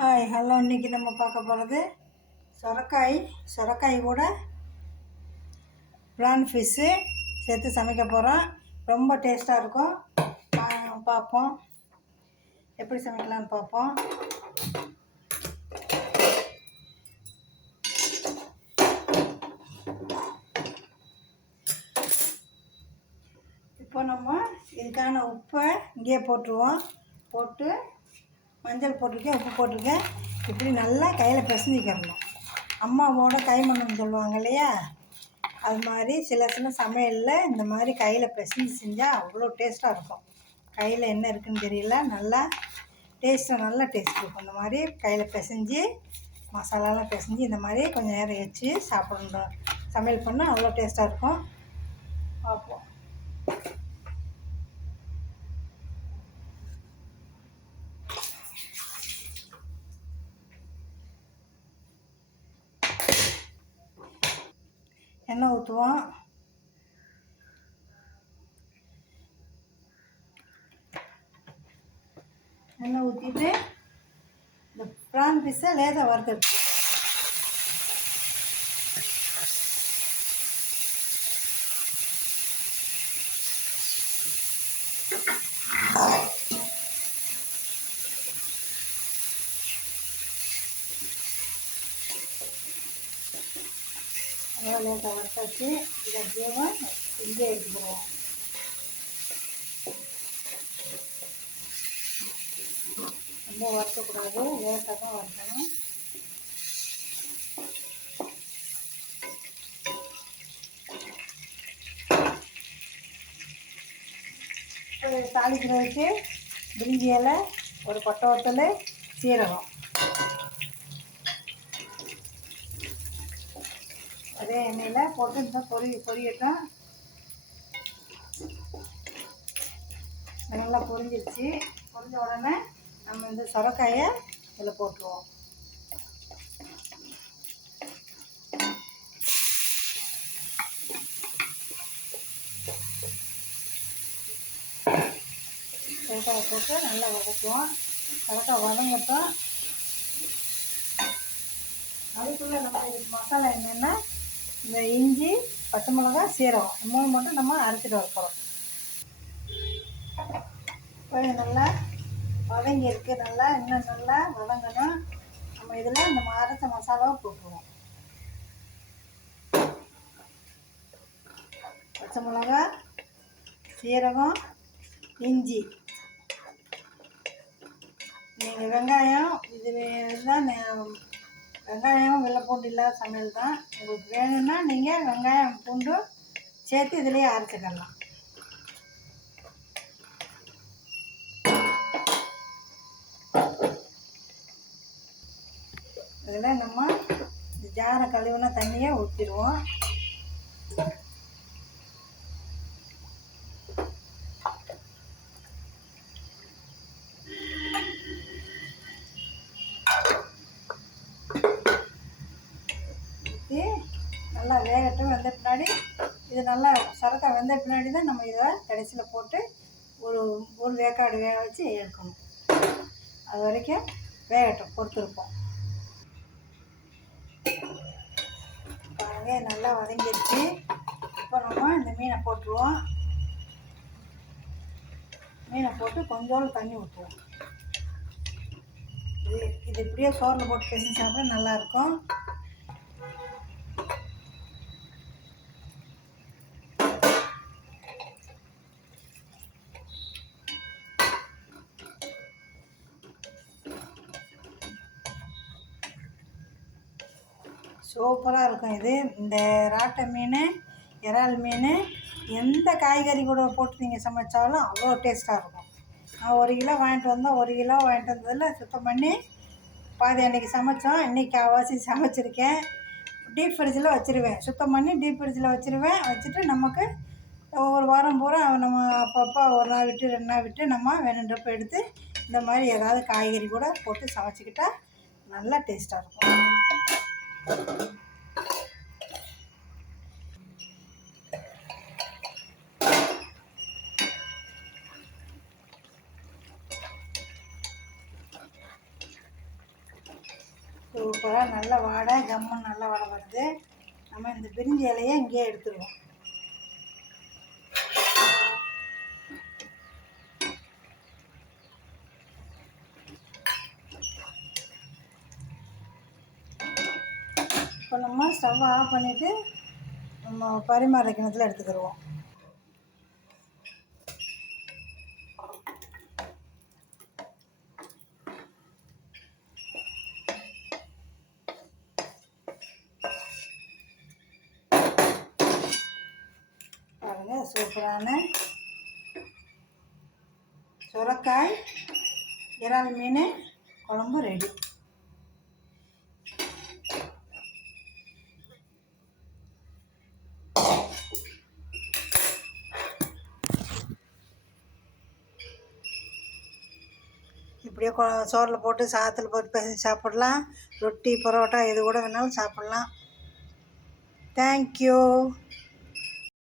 Hi hello, இன்றைக்கி நம்ம பார்க்க போகிறது சொரக்காய் கூட ப்ரான் ஃபிஷ்ஷு சேர்த்து சமைக்க போகிறோம். ரொம்ப டேஸ்ட்டாக இருக்கும். பார்ப்போம் எப்படி சமைக்கலான்னு பார்ப்போம். இப்போ நம்ம இதுக்கான உப்பை இங்கேயே போட்டுருவோம். போட்டு மஞ்சள் போட்டிருக்கேன், உப்பு போட்டிருக்கேன். இப்படி நல்லா கையில் பிசைஞ்சிக்கிறணும். அம்மாவோட கைமணம்னு சொல்லுவாங்க இல்லையா, அது மாதிரி சில சமையலில் இந்த மாதிரி கையில் பிசைஞ்சு செஞ்சால் அவ்வளோ டேஸ்ட்டாக இருக்கும். கையில் என்ன இருக்குதுன்னு தெரியல, நல்லா நல்ல டேஸ்ட் இருக்கும். இந்த மாதிரி கையில் பிசைஞ்சு மசாலாலாம் பிசைஞ்சு இந்த மாதிரி கொஞ்சம் நேரம் வச்சு சாப்பிட்றோம். சமையல் பண்ணால் அவ்வளோ டேஸ்ட்டாக இருக்கும். பார்ப்போம். எண்ணெய் ஊற்றுவோம். எண்ணெய் ஊற்றிட்டு இந்த ப்ரான் பீஸை லேசாக வறுத்தெடுத்து அதெல்லாம் லேசாக வறுத்தாச்சு. இதை அப்படியே இங்கே எடுத்துக்கிறோம். ரொம்ப வறுக்கக்கூடாது, லேசாக தான் வறுக்கணும். தாளிக்கிறதுக்கு பிரிஞ்சி இலை, ஒரு பட்டை வத்தல், சீரகம், அதே எண்ணெயில் போட்டு இந்த பொரியட்டும். நல்லா பொரிஞ்சிருச்சு. பொரிஞ்ச உடனே நம்ம இந்த சொரக்காயை இதில் போட்டுருவோம். சொரக்காயை போட்டு நல்லா வதக்குவோம். சொரக்காய் வதங்கட்டும். அதுக்குள்ளே நம்ம இதுக்கு மசாலா என்னென்னா, இந்த இஞ்சி, பச்சை மிளகா, சீரகம் 3 மட்டும் நம்ம அரைச்சிட்டு வரப்போகிறோம். கொஞ்சம் நல்லா வதங்கியிருக்கு. இன்னும் நல்லா வதங்கணும். நம்ம இதில் இந்த அரைச்ச மசாலாவை போட்டுருவோம். பச்சை மிளகா, சீரகம், இஞ்சி. நீங்கள் வெங்காயம், இதுதான் வெங்காயம் வெள்ளைப்பூண்டு இல்லாத சமையல் தான். உங்களுக்கு வேணும்னா நீங்கள் வெங்காயம் பூண்டு சேர்த்து இதிலேயே அரைச்சிக்கலாம். இதில் நம்ம இந்த ஜாரை கழுவுன தண்ணியை ஊற்றிடுவோம். ஊற்றி நல்லா வேகட்டும். வெந்த பின்னாடி இது நல்லா சொரக்காய் வெந்த பின்னாடி தான் நம்ம இதை கடைசியில் போட்டு ஒரு வேக்காடு வேக வச்சு எடுக்கணும். அது வரைக்கும் வேகட்டும், பொறுத்திருப்போம். பாருங்க, நல்லா வதங்கிடுச்சு. இப்போ நம்ம இந்த மீனை போட்டுருவோம். மீனை போட்டு கொஞ்சோண்டு தண்ணி ஊற்றுவோம். இது இப்படியே சோறில் போட்டு பேசி சாப்பிட நல்லாயிருக்கும். சூப்பராக இருக்கும். இது இந்த ராட்டை மீன், இறால் மீன், எந்த காய்கறி கூட போட்டு நீங்கள் சமைச்சாலும் அவ்வளோ டேஸ்ட்டாக இருக்கும். நான் 1 கிலோ வாங்கிட்டு வந்தேன். 1 கிலோ வாங்கிட்டு வந்ததில் சுத்தம் பண்ணி பாதி அன்றைக்கி சமைச்சோம். இன்றைக்கி கால்வாசி சமைச்சிருக்கேன். டீப் ஃப்ரிட்ஜில் வச்சுருவேன். சுத்தம் பண்ணி டீப் ஃப்ரிட்ஜில் வச்சுட்டு நமக்கு ஒரு வாரம் பூரா நம்ம அப்பப்போ 1 நாள் விட்டு 2 நாள் விட்டு நம்ம வேணுன்றப்போ எடுத்து இந்த மாதிரி ஏதாவது காய்கறி கூட போட்டு சமைச்சிக்கிட்டால் நல்லா டேஸ்ட்டாக இருக்கும். சூப்பராக நல்ல வாடை கம்மன் நல்ல வாடை வருது. நம்ம இந்த பிரிஞ்சி இலையை இங்கேயே எடுத்துருவோம். இப்போ நம்ம ஸ்டவ் ஆஃப் பண்ணிவிட்டு நம்ம பரிமாற கிணத்துல எடுத்துக்கிடுவோம். பாருங்கள், சூப்பரான சுரைக்காய் இறால் மீன் குழம்பு ரெடி. இப்படியே சோறில் போட்டு சாதத்தில் போட்டு பிசைஞ்சு சாப்பிட்லாம். ரொட்டி பரோட்டா எது கூட வேணாலும் சாப்பிட்லாம். தேங்க்யூ.